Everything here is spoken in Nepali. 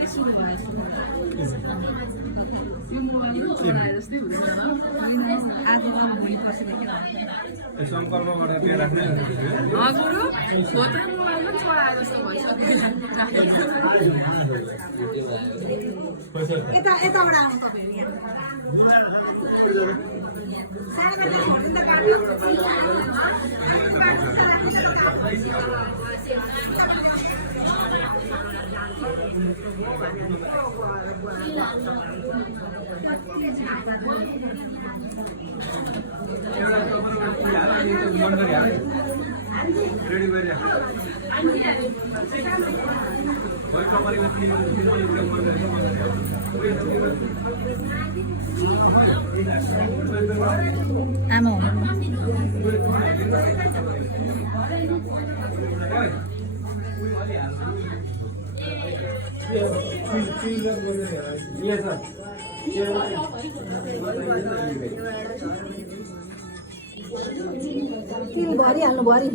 अहिले सुरु गरेको यो मोबाइल चलाएर जस्तै हुँदैन आज त भोलि पर्सिदेखि सम्पर्कबाट के राख्ने हजुर फोटो मोबाइल पनि चलाएर जस्तो भइसक्यो यताबाट आउनु तपाईँ रेडी गरेर आमा तिमी भरिहाल्नु भरि